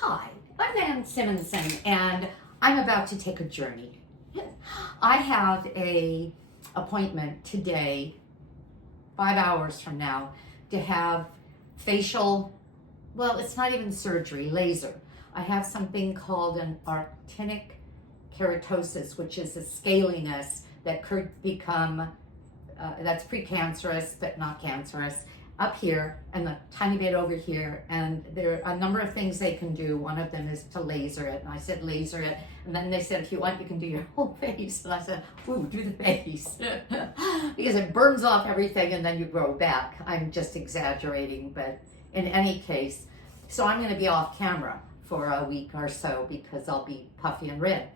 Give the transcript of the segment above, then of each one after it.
Hi, I'm Nan Simonsen, and I'm about to take a journey. I have a appointment today, 5 hours from now, to have facial, well, it's not even surgery, laser. I have something called an actinic keratosis, which is a scaliness that could become, that's precancerous but not cancerous, up here and a tiny bit over here, and there are a number of things they can do. One of them is to laser it, and I said laser it, and then they said if you want you can do your whole face, and I said ooh, do the face because it burns off everything and then you grow back. I'm just exaggerating, but in any case, so I'm going to be off camera for a week or so because I'll be puffy and red.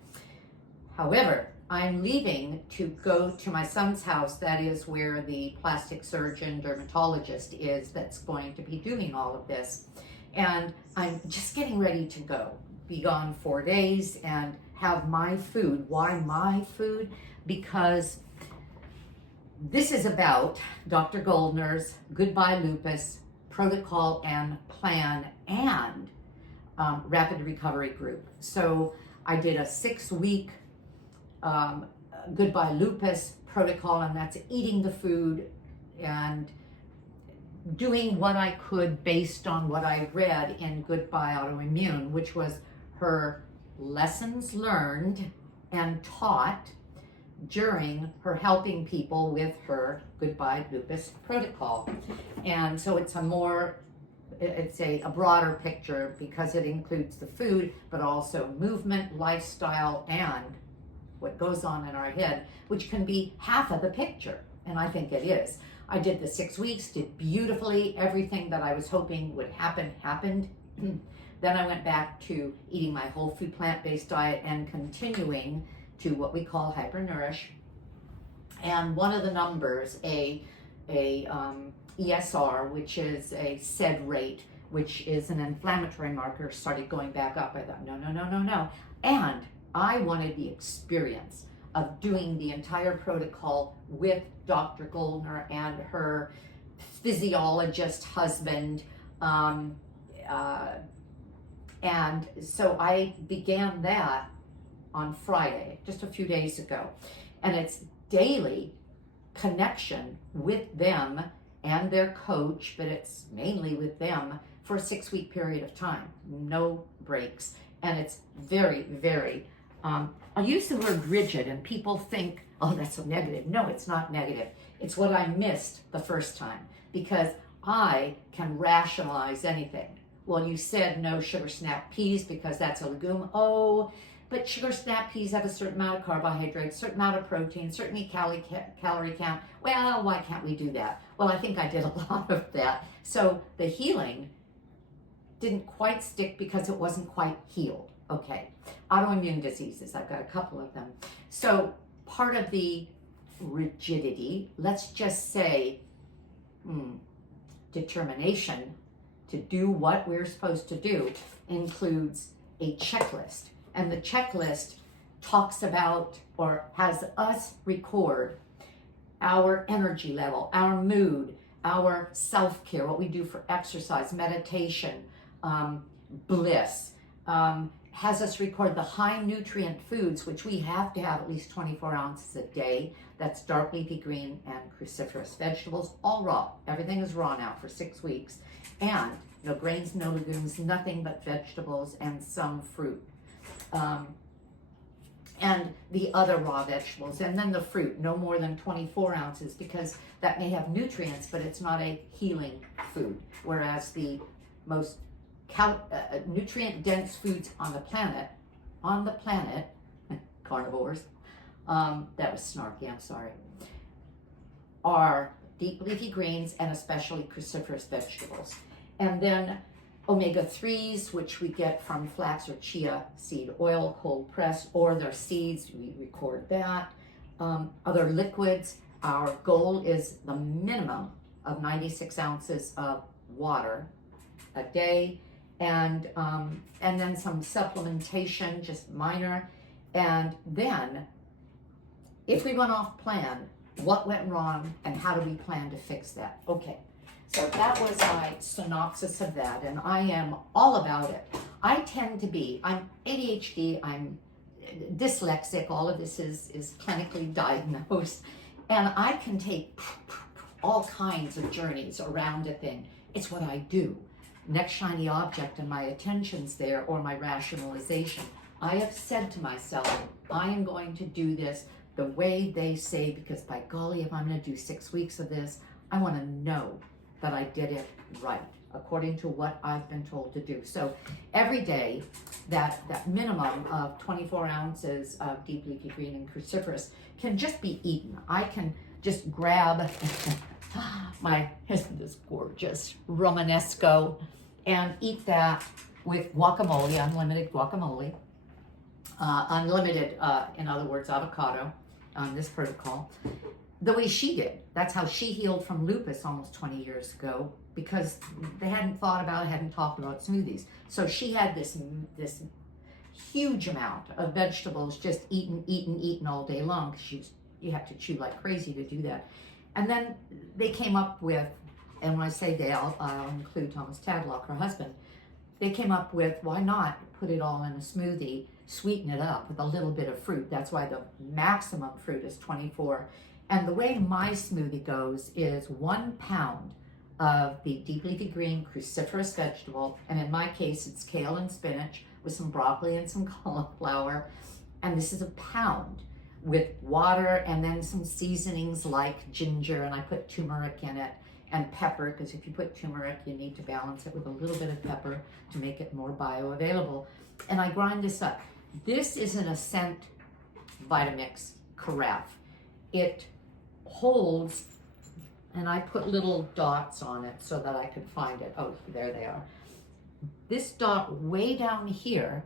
However, I'm leaving to go to my son's house. That is where the plastic surgeon dermatologist is that's going to be doing all of this. And I'm just getting ready to go. Be gone 4 days and have my food. Why my food? Because this is about Dr. Goldner's Goodbye Lupus protocol and plan and rapid recovery group. So I did a 6-week Goodbye Lupus protocol, and that's eating the food and doing what I could based on what I read in Goodbye Autoimmune, which was her lessons learned and taught during her helping people with her Goodbye Lupus protocol. And so it's a broader picture because it includes the food, but also movement, lifestyle, and what goes on in our head, which can be half of the picture, and I think it is. I did the 6 weeks, did beautifully. Everything that I was hoping would happen, happened. Then I went back to eating my whole food plant-based diet and continuing to what we call hypernourish. And one of the numbers, ESR, which is a SED rate, which is an inflammatory marker, started going back up. I thought, no. And I wanted the experience of doing the entire protocol with Dr. Goldner and her physiologist husband. And so I began that on Friday, just a few days ago. And it's daily connection with them and their coach, but it's mainly with them for a 6-week period of time, no breaks. And it's very, very, I use the word rigid and people think, oh, that's so negative. No, it's not negative. It's what I missed the first time because I can rationalize anything. Well, you said no sugar snap peas because that's a legume. Oh, but sugar snap peas have a certain amount of carbohydrates, certain amount of protein, certain calorie count. Well, why can't we do that? Well, I think I did a lot of that. So the healing didn't quite stick because it wasn't quite healed. Okay, autoimmune diseases, I've got a couple of them. So part of the rigidity, let's just say determination to do what we're supposed to do, includes a checklist. And the checklist talks about or has us record our energy level, our mood, our self-care, what we do for exercise, meditation, bliss, has us record the high nutrient foods, which we have to have at least 24 ounces a day. That's dark leafy green and cruciferous vegetables, all raw. Everything is raw now for 6 weeks. And no grains, no legumes, nothing but vegetables and some fruit. And the other raw vegetables, and then the fruit, no more than 24 ounces because that may have nutrients, but it's not a healing food. Whereas the most nutrient-dense foods on the planet, carnivores, that was snarky, I'm sorry, are deep leafy greens and especially cruciferous vegetables. And then omega-3s, which we get from flax or chia seed oil, cold pressed, or their seeds, we record that. Other liquids, our goal is the minimum of 96 ounces of water a day. And then some supplementation, just minor. And then, if we went off plan, what went wrong and how do we plan to fix that? Okay, so that was my synopsis of that, and I am all about it. I tend to be, I'm ADHD, I'm dyslexic, all of this is clinically diagnosed, and I can take all kinds of journeys around a thing. It's what I do. Next shiny object and my attention's there, or my rationalization. I have said to myself, I am going to do this the way they say, because by golly, if I'm going to do 6 weeks of this, I want to know that I did it right, according to what I've been told to do. So every day, that minimum of 24 ounces of deep leafy green and cruciferous can just be eaten. I can just grab isn't this gorgeous, Romanesco, and eat that with guacamole, unlimited guacamole, unlimited, in other words, avocado on this protocol, the way she did. That's how she healed from lupus almost 20 years ago, because they hadn't thought about it, hadn't talked about smoothies. So she had this huge amount of vegetables just eaten all day long. You have to chew like crazy to do that. And then they came up with, and when I say they, I'll include Thomas Tadlock, her husband, they came up with, why not put it all in a smoothie, sweeten it up with a little bit of fruit. That's why the maximum fruit is 24. And the way my smoothie goes is 1 pound of the deep leafy green cruciferous vegetable, and in my case it's kale and spinach with some broccoli and some cauliflower, and this is a pound, with water and then some seasonings like ginger, and I put turmeric in it, and pepper, because if you put turmeric you need to balance it with a little bit of pepper to make it more bioavailable. And I grind this up. This is an Ascent Vitamix carafe. It holds, and I put little dots on it so that I could find it. Oh, there they are. This dot way down here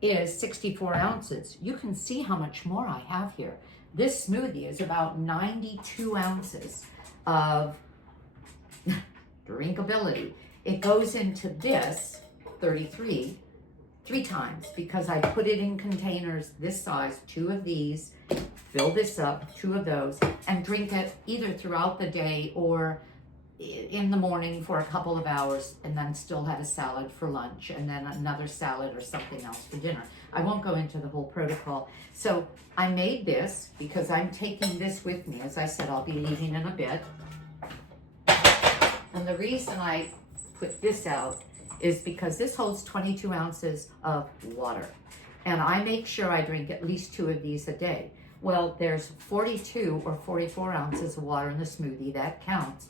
is 64 ounces. You can see how much more I have here. This smoothie is about 92 ounces of drinkability. It goes into this 33 times, because I put it in containers this size, 2 of these, fill this up, 2 of those, and drink it either throughout the day or in the morning for a couple of hours, and then still have a salad for lunch, and then another salad or something else for dinner. I won't go into the whole protocol. So I made this because I'm taking this with me. As I said, I'll be leaving in a bit. And the reason I put this out is because this holds 22 ounces of water. And I make sure I drink at least 2 of these a day. Well, there's 42 or 44 ounces of water in the smoothie. That counts.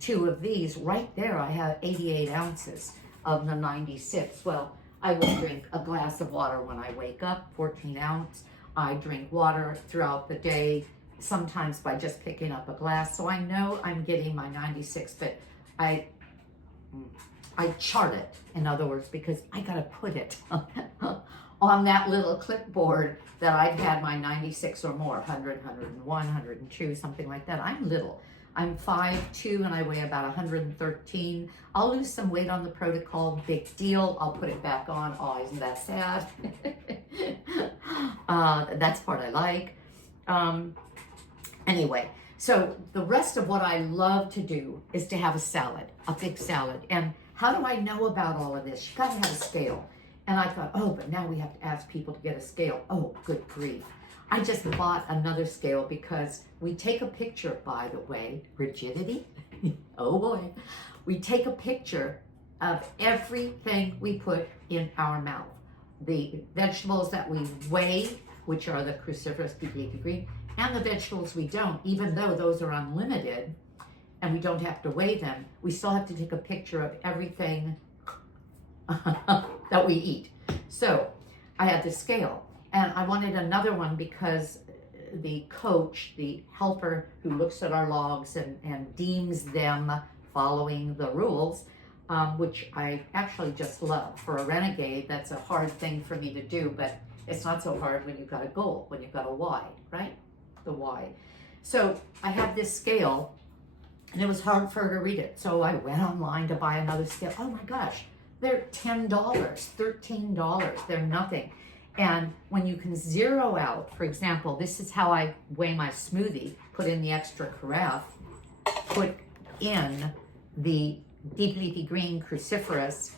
2 of these, right there, I have 88 ounces of the 96. Well, I will drink a glass of water when I wake up, 14 ounce. I drink water throughout the day, sometimes by just picking up a glass. So I know I'm getting my 96, but I chart it, in other words, because I got to put it on that little clipboard that I've had my 96 or more, 100, 101, 102, something like that. I'm little. I'm 5'2", and I weigh about 113. I'll lose some weight on the protocol, big deal. I'll put it back on. Oh, isn't that sad? That's part I like. Anyway, so the rest of what I love to do is to have a salad, a big salad. And how do I know about all of this? You gotta have a scale. And I thought, oh, but now we have to ask people to get a scale. Oh, good grief. I just bought another scale because we take a picture, by the way, rigidity. Oh boy. We take a picture of everything we put in our mouth. The vegetables that we weigh, which are the cruciferous, deep leafy green, and the vegetables we don't, even though those are unlimited and we don't have to weigh them, we still have to take a picture of everything that we eat. So I had this scale, and I wanted another one because the coach, the helper who looks at our logs and deems them following the rules, which I actually just love. For a renegade, that's a hard thing for me to do, but it's not so hard when you've got a goal, when you've got a why, right? The why. So I had this scale, and it was hard for her to read it. So I went online to buy another scale. Oh my gosh, they're $10, $13. They're nothing. And when you can zero out, for example, this is how I weigh my smoothie, put in the extra carafe, put in the deep leafy green cruciferous,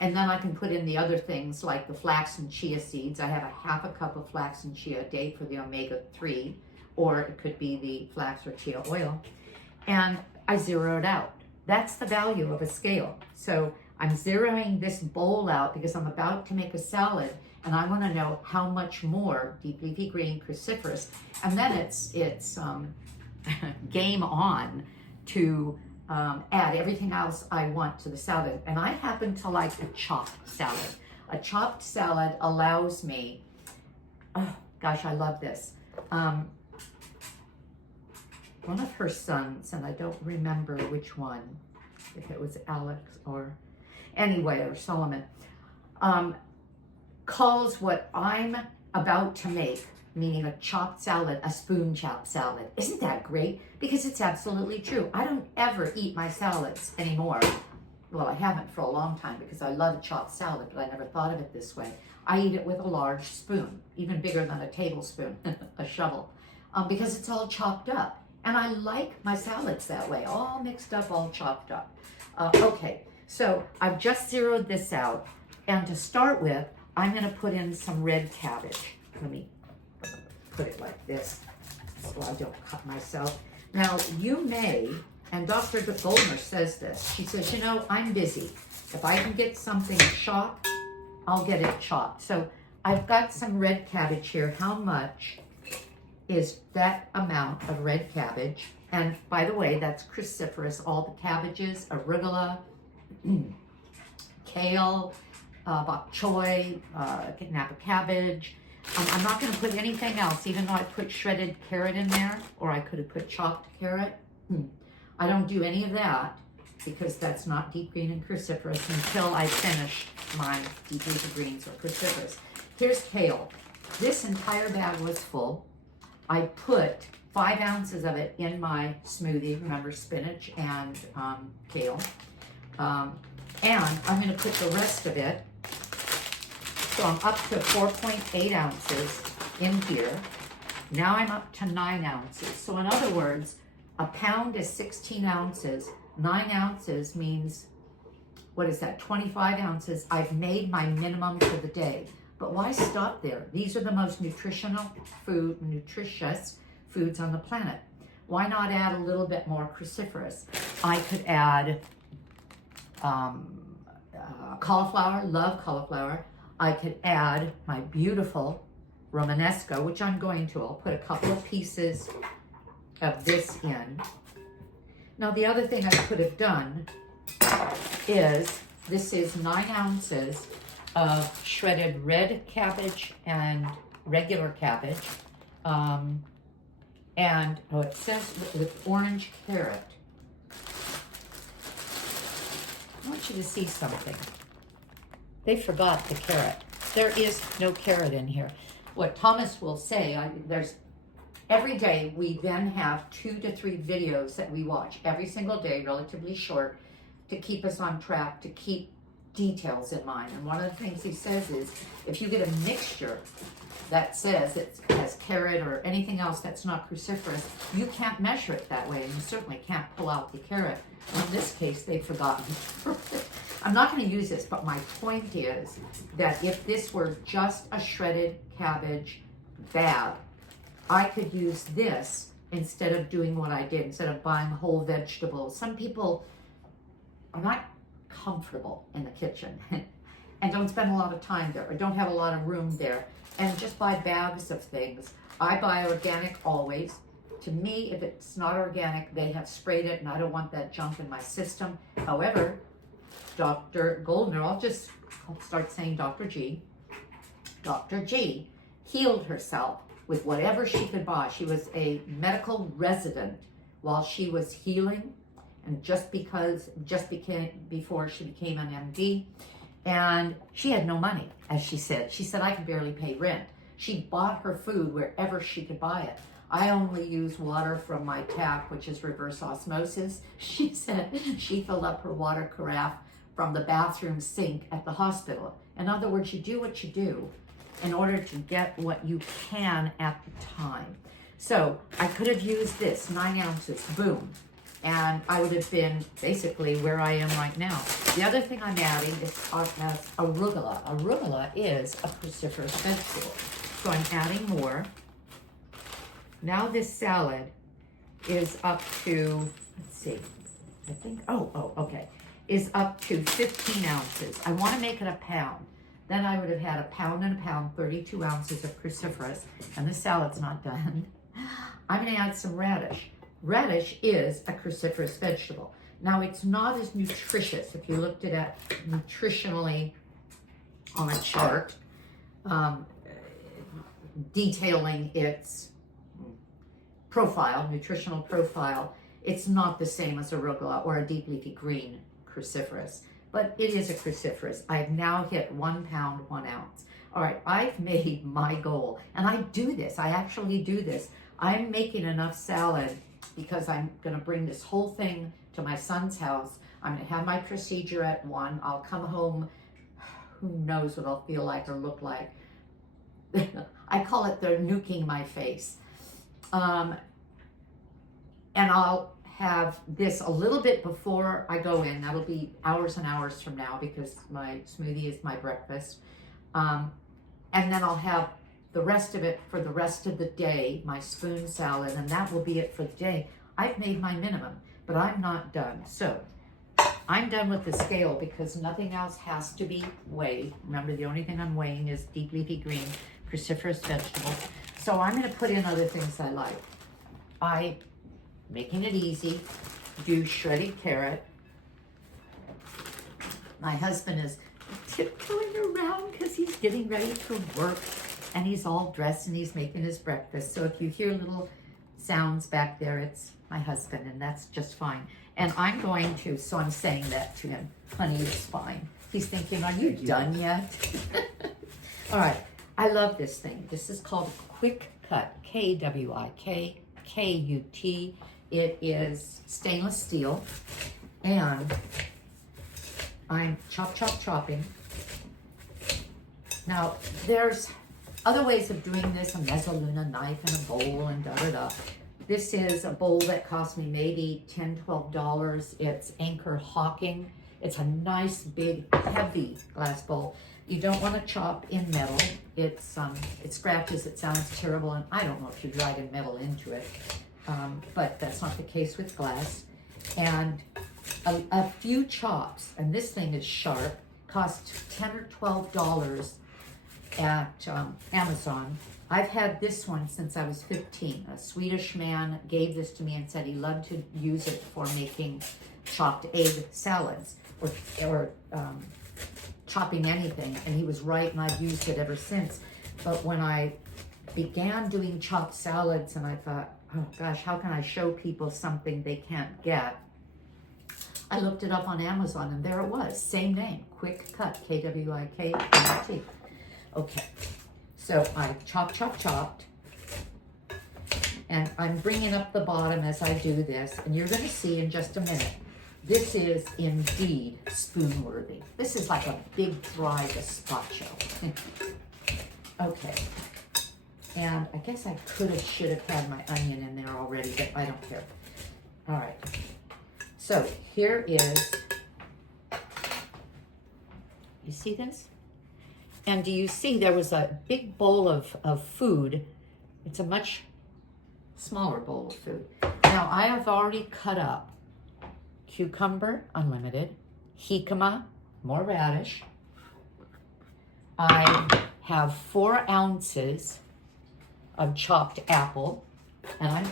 And then I can put in the other things like the flax and chia seeds. I have a half a cup of flax and chia a day for the omega-3, or it could be the flax or chia oil. And I zero it out. That's the value of a scale. So I'm zeroing this bowl out because I'm about to make a salad and I want to know how much more deep leafy green cruciferous. And then it's game on to add everything else I want to the salad. And I happen to like a chopped salad. A chopped salad allows me, oh gosh, I love this. One of her sons, and I don't remember which one, if it was Alex or anyway, or Solomon, calls what I'm about to make, meaning a chopped salad, a spoon chopped salad. Isn't that great? Because it's absolutely true. I don't ever eat my salads anymore. Well, I haven't for a long time because I love a chopped salad, but I never thought of it this way. I eat it with a large spoon, even bigger than a tablespoon, a shovel, because it's all chopped up. And I like my salads that way, all mixed up, all chopped up. Okay, so I've just zeroed this out. And to start with, I'm gonna put in some red cabbage. Let me put it like this so I don't cut myself. Now, you may, and Dr. Goldner says this, she says, you know, I'm busy. If I can get something chopped, I'll get it chopped. So I've got some red cabbage here. How much is that amount of red cabbage? And by the way, that's cruciferous. All the cabbages, arugula, kale, bok choy, napa cabbage. I'm not going to put anything else, even though I put shredded carrot in there, or I could have put chopped carrot. I don't do any of that because that's not deep green and cruciferous until I finish my deep leafy greens or cruciferous. Here's kale. This entire bag was full. I put 5 ounces of it in my smoothie. Remember, spinach and kale. And I'm going to put the rest of it. So I'm up to 4.8 ounces in here. Now I'm up to 9 ounces. So in other words, a pound is 16 ounces. 9 ounces means, what is that, 25 ounces. I've made my minimum for the day. But why stop there? These are the most nutritious foods on the planet. Why not add a little bit more cruciferous? I could add cauliflower, love cauliflower. I could add my beautiful Romanesco, which I'm going to. I'll put a couple of pieces of this in. Now the other thing I could have done is, this is 9 ounces of shredded red cabbage and regular cabbage. And it says with orange carrot. I want you to see something. They forgot the carrot. There is no carrot in here. What Thomas will say, every day we then have 2 to 3 videos that we watch every single day, relatively short, to keep us on track, to keep details in mind. And one of the things he says is, if you get a mixture that says it has carrot or anything else that's not cruciferous, you can't measure it that way, and you certainly can't pull out the carrot. In this case, they've forgotten. I'm not going to use this, but my point is that if this were just a shredded cabbage bag, I could use this instead of doing what I did, instead of buying whole vegetables. Some people are not comfortable in the kitchen and don't spend a lot of time there, or don't have a lot of room there, and just buy bags of things. I buy organic always. To me, if it's not organic, they have sprayed it, and I don't want that junk in my system. However, Dr. Goldner, I'll start saying Dr. G. Dr. G healed herself with whatever she could buy. She was a medical resident while she was healing, and before she became an MD, and she had no money, as she said. She said, I can barely pay rent. She bought her food wherever she could buy it. I only use water from my tap, which is reverse osmosis. She said she filled up her water carafe from the bathroom sink at the hospital. In other words, you do what you do in order to get what you can at the time. So I could have used this, 9 ounces, boom. and I would have been basically where I am right now. The other thing I'm adding is arugula. Arugula is a cruciferous vegetable. So I'm adding more. Now this salad is up to, let's see, I think, okay, is up to 15 ounces. I want to make it a pound. Then I would have had a pound and a pound, 32 ounces of cruciferous, and the salad's not done. I'm going to add some radish. Radish is a cruciferous vegetable. Now, it's not as nutritious if you looked at it nutritionally on a chart, detailing its profile, nutritional profile. It's not the same as arugula or a deep leafy green cruciferous, but it is a cruciferous. I've now hit 1 pound, 1 ounce. All right, I've made my goal, and I do this. I actually do this. I'm making enough salad because I'm going to bring this whole thing to my son's house. I'm going to have my procedure at 1. I'll come home. Who knows what I'll feel like or look like. I call it they're nuking my face. And I'll have this a little bit before I go in. That'll be hours and hours from now because my smoothie is my breakfast. And then I'll have the rest of it for the rest of the day, my spoon salad, and that will be it for the day. I've made my minimum, but I'm not done. So I'm done with the scale because nothing else has to be weighed. Remember, the only thing I'm weighing is deep leafy green cruciferous vegetables. So I'm going to put in other things I like. By making it easy, do shredded carrot. My husband is tiptoeing around because he's getting ready for work and he's all dressed and he's making his breakfast. So if you hear little sounds back there, it's my husband, and that's just fine. And I'm going to, so I'm saying that to him, honey, it's fine. He's thinking, are you done yet? All right, I love this thing. This is called Quick Cut, K-W-I-K-K-U-T. It is stainless steel, and I'm chopping. Now, there's other ways of doing this, a mezzaluna knife and a bowl and da-da-da. This is a bowl that cost me maybe $10, $12. It's Anchor Hawking. It's a nice, big, heavy glass bowl. You don't want to chop in metal. It scratches, it sounds terrible, and I don't know if you're dragging metal into it, but that's not the case with glass. And a few chops, and this thing is sharp, cost $10 or $12 at Amazon. I've had this one since I was 15. A Swedish man gave this to me and said he loved to use it for making chopped egg salads or chopping anything, and he was right, and I've used it ever since. But when I began doing chopped salads, and I thought, oh gosh, how can I show people something they can't get? I looked it up on Amazon, and there it was, same name, Quick Cut, K-W-I-K-T. Okay, so I chopped, and I'm bringing up the bottom as I do this, and you're going to see in just a minute, this is indeed spoon-worthy. This is like a big, dry gazpacho. Okay, and I guess I should have had my onion in there already, but I don't care. All right, so here is, you see this? And do you see there was a big bowl of food? It's a much smaller bowl of food. Now I have already cut up cucumber, unlimited, jicama, more radish. I have 4 ounces of chopped apple, and I'm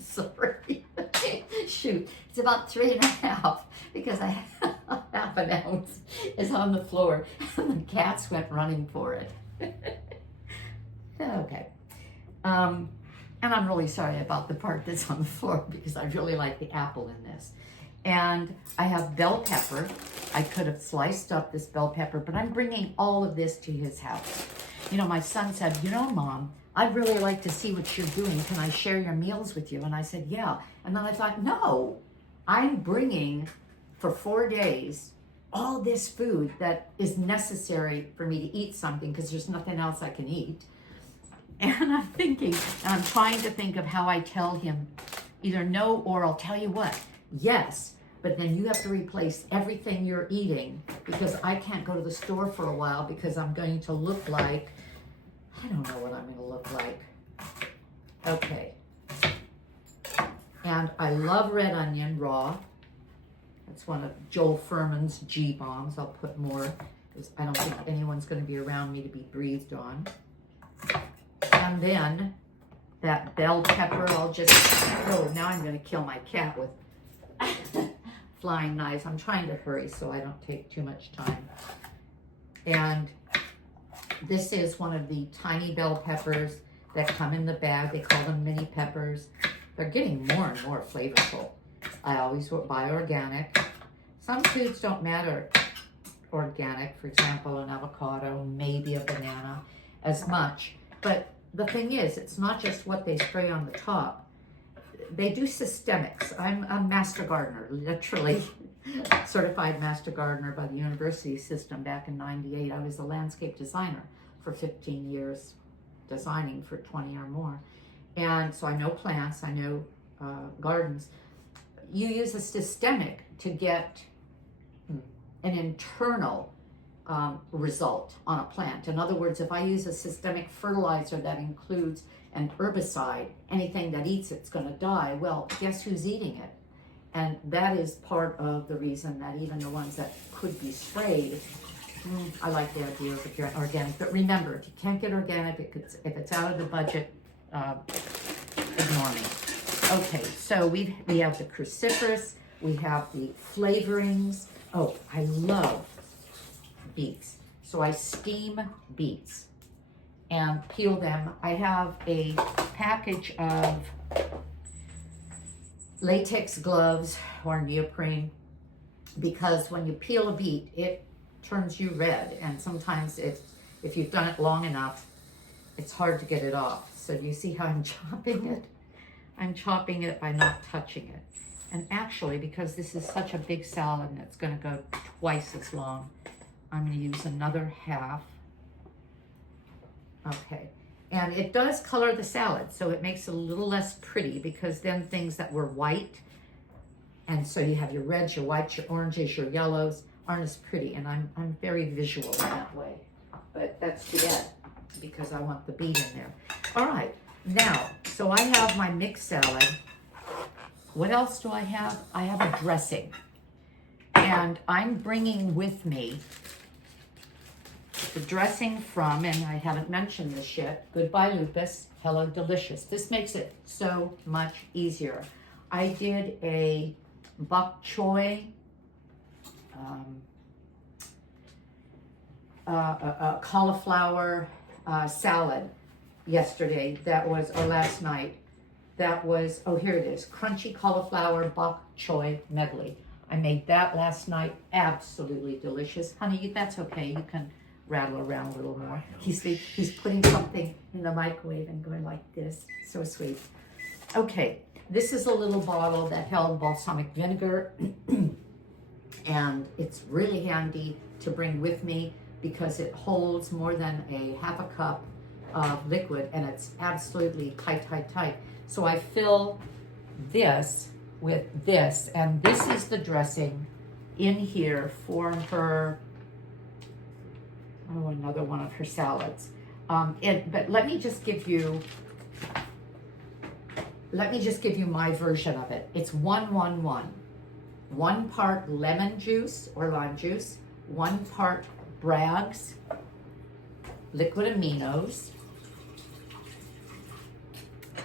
sorry. Shoot, it's about 3.5 because I have half an ounce is on the floor and the cats went running for it. Okay. And I'm really sorry about the part that's on the floor because I really like the apple in this. And I have bell pepper. I could have sliced up this bell pepper, but I'm bringing all of this to his house. You know, my son said, you know, Mom, I'd really like to see what you're doing. Can I share your meals with you? And I said, yeah. And then I thought, no, I'm bringing for 4 days all this food that is necessary for me to eat something because there's nothing else I can eat. And I'm thinking, and I'm trying to think of how I tell him either no or I'll tell you what, yes, but then you have to replace everything you're eating because I can't go to the store for a while because I'm going to look like, I don't know what I'm going to look like. Okay. And I love red onion raw. That's one of Joel Furman's G-bombs. I'll put more because I don't think anyone's going to be around me to be breathed on. And then that bell pepper, I'll just, oh, now I'm going to kill my cat with flying knives. I'm trying to hurry so I don't take too much time. And this is one of the tiny bell peppers that come in the bag. They call them mini peppers. They're getting more and more flavorful. I always buy organic. Some foods don't matter organic, for example, an avocado, maybe a banana, as much. But the thing is, it's not just what they spray on the top. They do systemics. I'm a master gardener, literally certified master gardener by the university system back in '98. I was a landscape designer for 15 years, designing for 20 or more. And so I know plants, I know gardens. You use a systemic to get an internal result on a plant. In other words, if I use a systemic fertilizer that includes an herbicide, anything that eats it's going to die. Well, guess who's eating it? And that is part of the reason that even the ones that could be sprayed, I like the idea of organic. But remember, if you can't get organic, if it's out of the budget, ignore me. Okay, so we have the cruciferous, we have the flavorings. Oh, I love beets. So I steam beets and peel them. I have a package of latex gloves or neoprene because when you peel a beet, it turns you red. And sometimes if you've done it long enough, it's hard to get it off. So do you see how I'm chopping it? I'm chopping it by not touching it. And actually, because this is such a big salad and it's going to go twice as long, I'm going to use another half. Okay. And it does color the salad, so it makes it a little less pretty because then things that were white, and so you have your reds, your whites, your oranges, your yellows, aren't as pretty. And I'm very visual in that way. But that's too bad because I want the beet in there. All right. Now, so I have my mixed salad. What else do I have? I have a dressing. And I'm bringing with me the dressing from, and I haven't mentioned this yet, Goodbye Lupus, Hello Delicious. This makes it so much easier. I did a bok choy, a cauliflower salad yesterday. That was, or last night. That was, oh, here it is, crunchy cauliflower bok choy medley. I made that last night. Absolutely delicious. Honey, that's okay. You can rattle around a little more. He's putting something in the microwave and going like this. So sweet. Okay, this is a little bottle that held balsamic vinegar. And it's really handy to bring with me because it holds more than a half a cup of liquid and it's absolutely tight. So I fill this with this, and this is the dressing in here for her, oh, another one of her salads. But let me just give you my version of it. It's 1-1-1. 1 part lemon juice or lime juice, 1 part Braggs Liquid Aminos.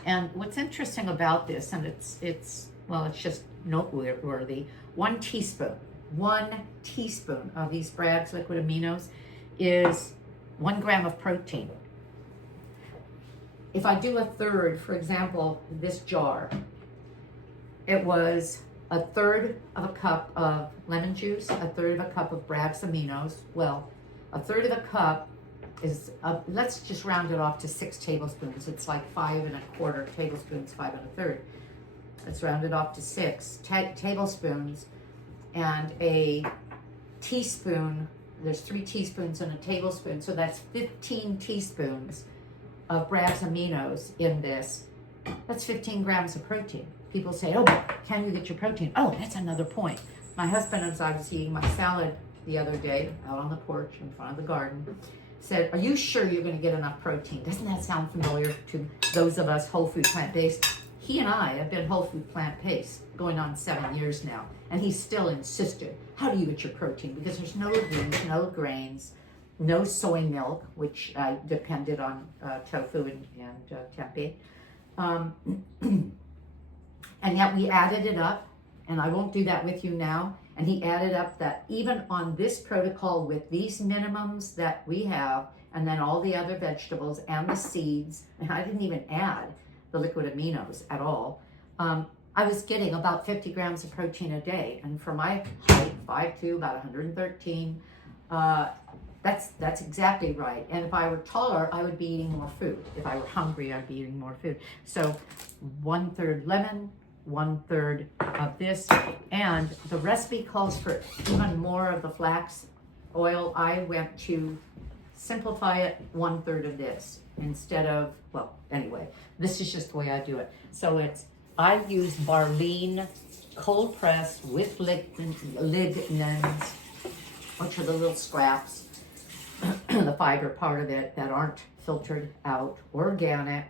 And what's interesting about this, and it's just noteworthy, 1 teaspoon of these Braggs Liquid Aminos is 1 gram of protein. If I do a third, for example, this jar, it was a third of a cup of lemon juice, a third of a cup of Braggs Aminos. Well, a third of a cup is, let's just round it off to 6 tablespoons. It's like 5 1/4 tablespoons, 5 1/3. Let's round it off to 6 tablespoons and a teaspoon. There's 3 teaspoons and a tablespoon, so that's 15 teaspoons of Braggs Aminos in this. That's 15 grams of protein. people say, oh, can you get your protein? Oh, that's another point. My husband, as I was eating my salad the other day out on the porch in front of the garden, said, are you sure you're going to get enough protein? Doesn't that sound familiar to those of us whole food plant-based? He and I have been whole food plant-based going on 7 years now, and he still insisted, how do you get your protein? Because there's no legumes, no grains, no soy milk, which I depended on tofu and tempeh. And yet we added it up, and I won't do that with you now. And he added up that even on this protocol with these minimums that we have, and then all the other vegetables and the seeds, and I didn't even add the liquid aminos at all, I was getting about 50 grams of protein a day. And for my height, 5'2", about 113, that's exactly right. And if I were taller, I would be eating more food. If I were hungry, I'd be eating more food. So 1/3 lemon, 1/3 of this, and the recipe calls for even more of the flax oil. I went to simplify it, 1/3 of this instead of, well, anyway, this is just the way I do it. So I use Barleen cold pressed with lignans, which are the little scraps, the fiber part of it that aren't filtered out, organic,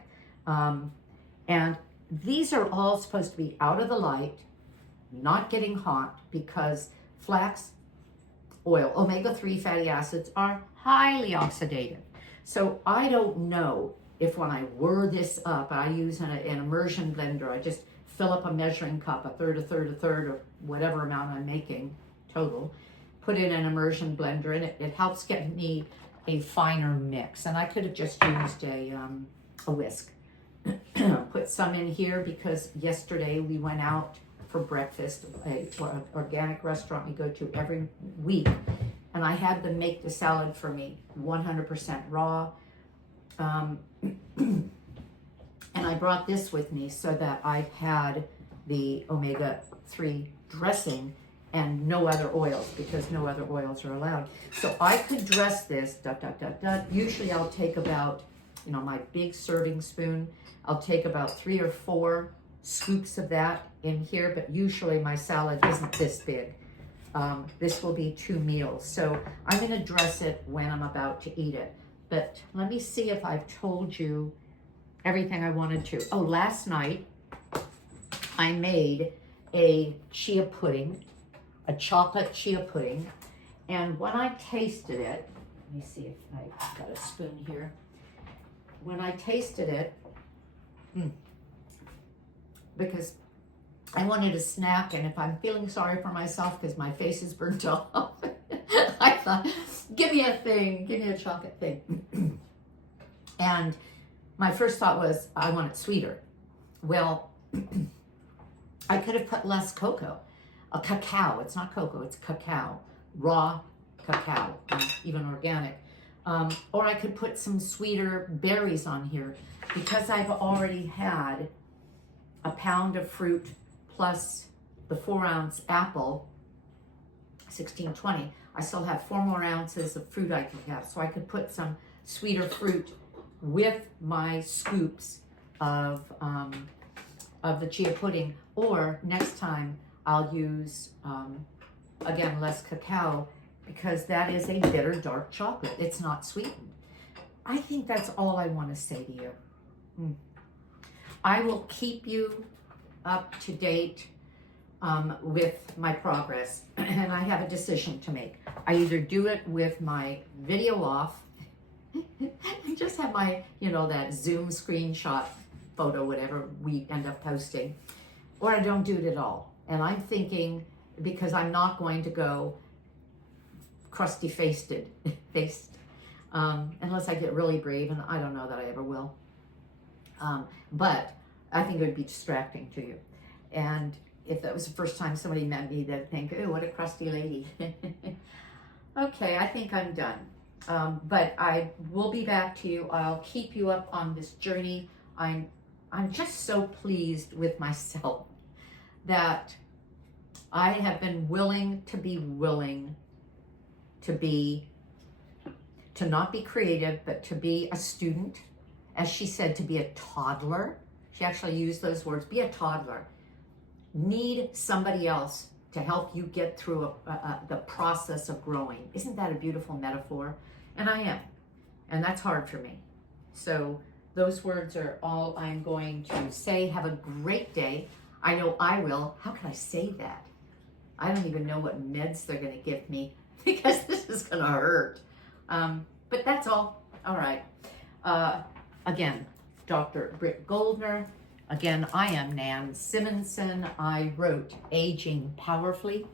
and these are all supposed to be out of the light, not getting hot, because flax oil, omega-3 fatty acids, are highly oxidative. So I don't know if when I whir this up, I use an immersion blender, I just fill up a measuring cup, a third, or whatever amount I'm making total, put in an immersion blender, and it helps get me a finer mix. And I could have just used a whisk. Put some in here because yesterday we went out for breakfast, an organic restaurant we go to every week, and I had them make the salad for me 100% raw. And I brought this with me so that I had the omega-3 dressing and no other oils, because no other oils are allowed. So I could dress this, Usually I'll take about, my big serving spoon, I'll take about 3 or 4 scoops of that in here, but usually my salad isn't this big. This will be 2 meals. So I'm gonna dress it when I'm about to eat it. But let me see if I've told you everything I wanted to. Oh, last night I made a chia pudding, a chocolate chia pudding. And when I tasted it, let me see if I got a spoon here. When I tasted it, because I wanted a snack, and if I'm feeling sorry for myself because my face is burnt off, I thought, give me a chocolate thing. And my first thought was, I want it sweeter. Well, I could have put less cocoa. Cacao, it's not cocoa, it's cacao, raw cacao, even organic. Or I could put some sweeter berries on here. Because I've already had a pound of fruit plus the 4-ounce apple, 1620, I still have 4 more ounces of fruit I could have. So I could put some sweeter fruit with my scoops of the chia pudding. Or next time I'll use, again, less cacao, because that is a bitter dark chocolate. It's not sweetened. I think that's all I want to say to you. I will keep you up to date with my progress, and I have a decision to make. I either do it with my video off, and just have my, that Zoom screenshot photo, whatever we end up posting, or I don't do it at all. And I'm thinking, because I'm not going to go crusty faced, unless I get really brave, and I don't know that I ever will. But I think it would be distracting to you. And if that was the first time somebody met me, they'd think, oh, what a crusty lady. Okay, I think I'm done. But I will be back to you. I'll keep you up on this journey. I'm just so pleased with myself that I have been willing to not be creative, but to be a student. As she said, to be a toddler. She actually used those words, be a toddler. need somebody else to help you get through the process of growing. Isn't that a beautiful metaphor? And I am. And that's hard for me. So those words are all I'm going to say. Have a great day. I know I will. How can I say that? I don't even know what meds they're going to give me because this is going to hurt. But that's all. All right. Again, Dr. Britt Goldner. Again, I am Nan Simonsen. I wrote Aging Powerfully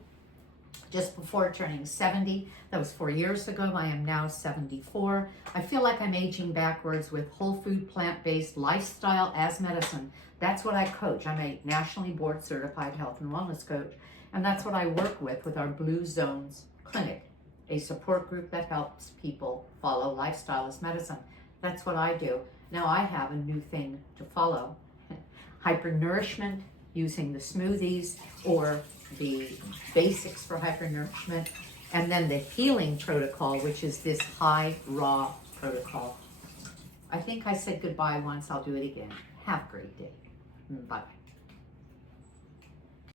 just before turning 70. That was 4 years ago. I am now 74. I feel like I'm aging backwards with whole food, plant-based lifestyle as medicine. That's what I coach. I'm a nationally board certified health and wellness coach. And that's what I work with our Blue Zones Clinic, a support group that helps people follow lifestyle as medicine. That's what I do. Now I have a new thing to follow. Hypernourishment, using the smoothies or the basics for hypernourishment, and then the healing protocol, which is this high raw protocol. I think I said goodbye once. I'll do it again. Have a great day. Bye.